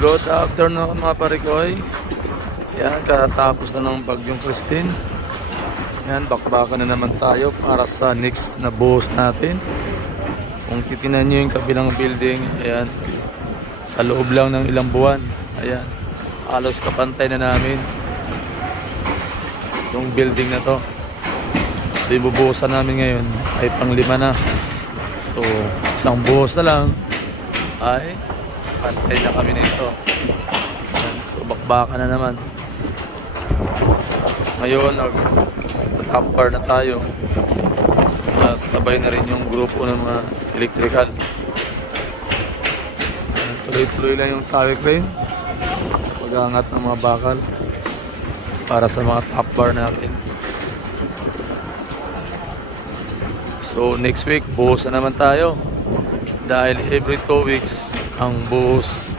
Good afternoon mga parikoy. Yan, katapos na ng bagyong Christine. Yan, bakbakan na naman tayo para sa next na buhos natin. Kung titinan nyo yung kabilang building, ayan, sa loob lang ng ilang buwan, ayan, halos kapantay na namin yung building na to. So ibubuhusan namin ngayon ay pang-5 na. So isang buhos na lang ay pantay na kami nito. So bakbakan na naman. Ngayon nag-top bar na tayo at sabay na rin yung grupo ng mga electrical. Tuloy-tuloy lang yung tower crane, pag-aangat ng mga bakal para sa mga top bar natin. So next week buhos na naman tayo dahil every 2 weeks ang buhos